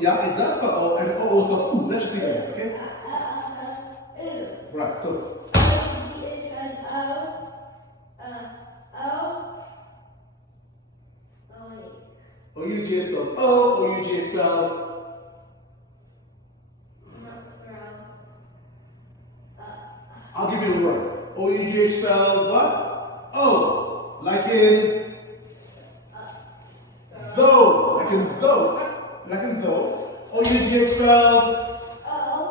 Yeah, it does spell O, and O spells ooh. Let's just leave it there, okay? Right, good. O-U-G spells O, O-U-G spells I'll give you a word. O-U-G spells what? O. Like in though. Like in though. Like in though. O-U-G spells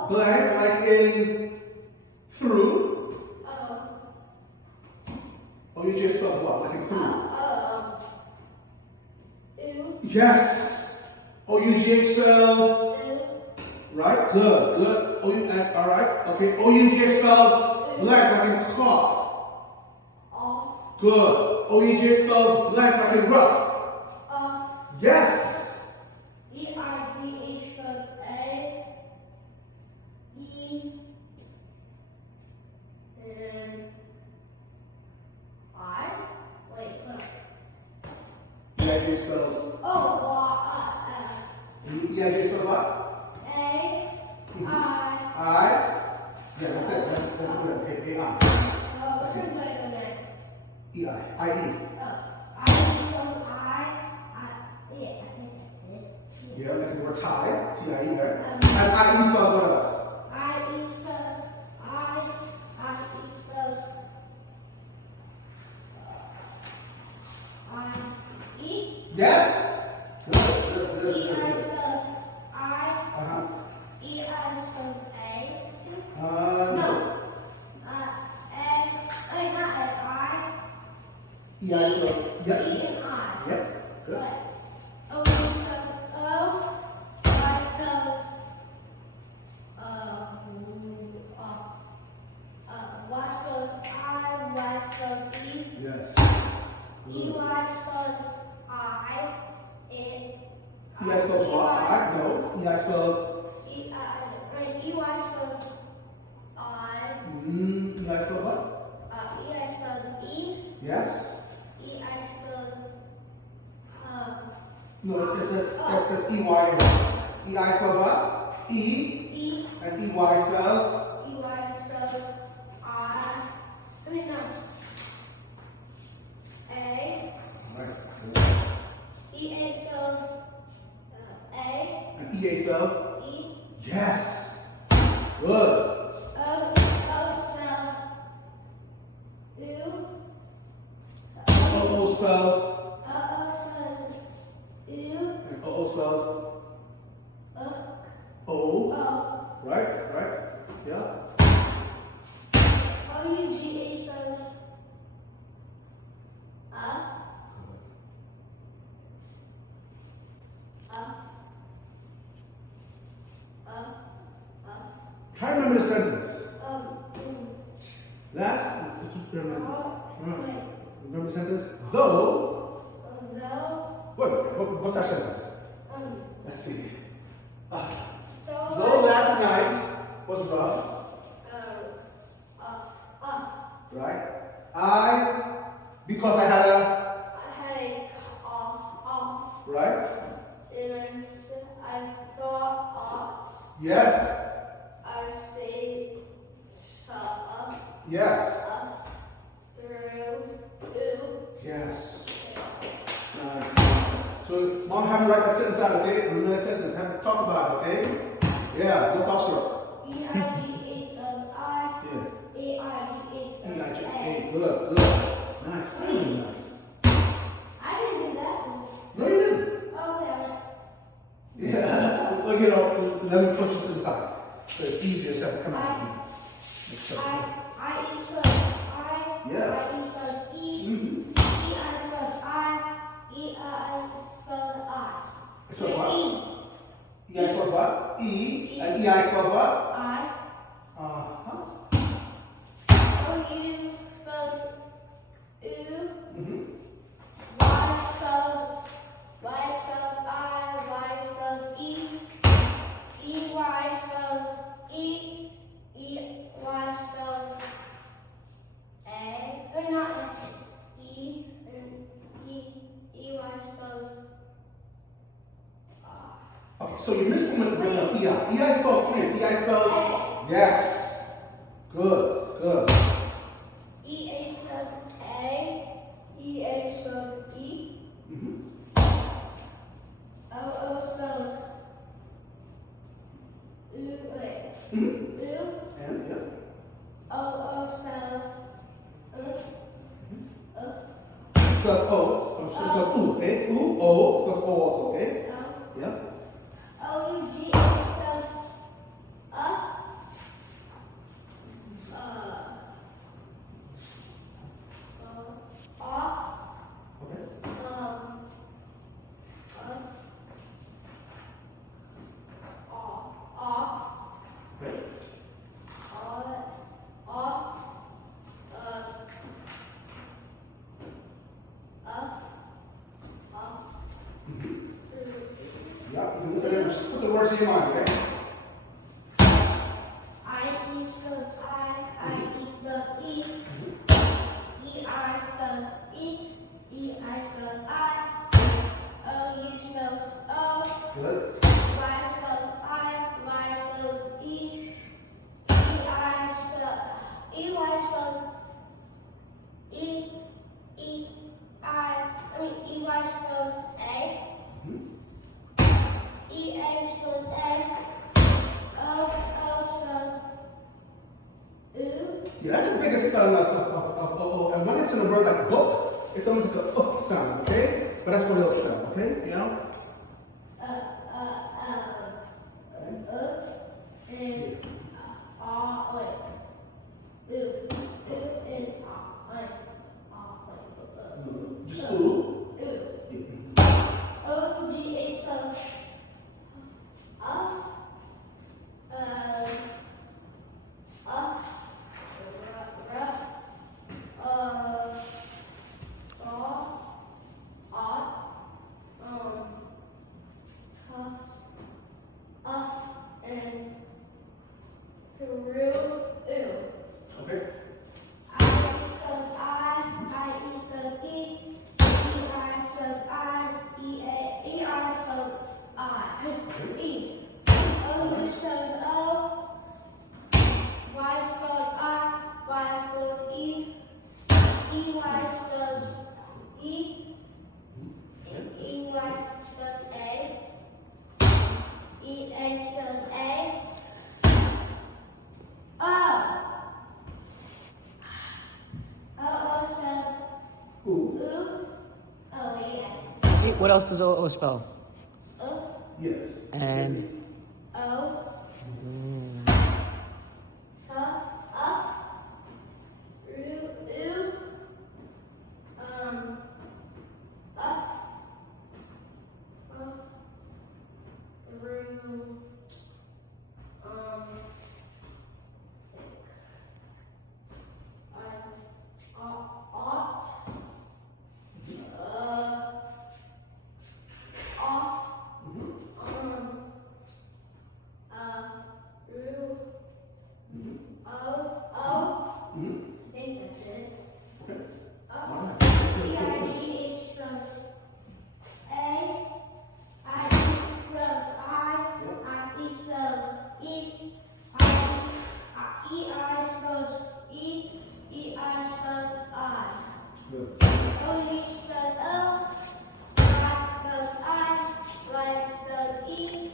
blank. Like in through. O-U-G spells what? Like in through. Yes. O-U-G spells. Right. Good. Good. All right. Okay. O-U-G spells blank like in cough. Good. O-U-G spells blank like in rough. Yes. E-I-G-H spells A. E. And I. Wait. Look. E-I-G spells. E-I-G spells what? A. I. Yeah, that's it. That's good. Okay. A-I. E-I. I-E. Yeah, like the word tie. T-I-E, right? And I-E spells what else? I-E spells I-E spells I-E. Yes. Good. E-I spells I. E-I spells A. No. A. Not A. I. E-I spells. Yep. E and I. Yep. Good. O spells O. Y spells Y spells I. Y spells E. Yes. E-Y spells I. E-I spells what? I? No. E-I spells. E-Y spells I. E-I spells what? E-I spells E. Yes. E-I spells No, that's E-Y. E-I spells what? E. E. And E-Y spells? E-Y spells I. No. A. Right. E-A spells A. And E-A spells? E. Yes. Good. O spells U. O spells? O spells U. And O spells? O. O. Right? Yeah. O-U-G-H spells Try to remember the sentence. Remember the sentence? Though. What's our sentence? Let's see. Though last night was rough. Right? Because I had a cough. right? And I thought Yes. I stayed stuck Yes. through. Yes. Nice. So mom have to write that sentence out, okay? Remember that sentence. Have to talk about it, okay? Yeah, no cough syrup. E-I-G-H spells I. Yeah. E-I-G-H spells E-I-G-A. A. Good. Nice. Very nice. I didn't do that. No, you didn't. Oh, damn it. Yeah. Well, let me push this to the side. So it's easier to have to come out. I-E spells I. Yeah. I-E spells E. Mm-hmm. E-I spells I. E-I spells I. It spells what? E. E-I spells what? E. And E-I spells what? I. Uh-huh. O-U spells U. Mm-hmm. Y spells I. Y spells E. E-Y spells E. E-Y spells A. Or not E. And E-Y spells Okay, so you missed one with EI. EI spells print. EI spells yes. Good, good. EA spells A. EA spells E. OO spells oo. Wait. Oo. And yeah. OO spells Spells O. Spells oo. Okay. Oo. O. Spells O also. Okay. Yeah. OUG spells Okay. Okay. Yeah. You can just put the words in your mind. Okay. IE spells IE spells E. EI spells E. EI spells I. OU spells O. Good. Y spells Y spells E. EY spells E. EY spells A. EA spells A. O spells oo. Yeah, that's the biggest spelling of O. And when it's in a word like book, it's almost like a sound. Okay. But that's what it'll spell. Okay. You know. And Just oo. OUGH spells and through oo. Okay. I spells I, E spells E, EI spells I, EI spells I, E. OU spells O, Y spells I, Y spells E, EY spells E, EY spells A, EA spells A, O. O spells Oo. oo. Oh yeah. What else does OO spell? O. Yes. And O. I think that's it. T.A.G spells A. I spells I spells E. EI spells E. EI spells I. Good. OU spells O. Y spells I. Y spells E.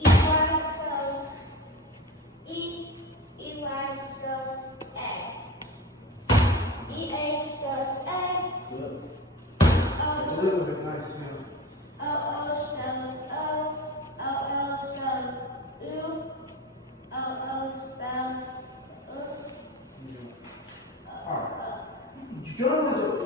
EY spells E. EY spells A. EA spells A. Good. O It's a little bit nice now. spells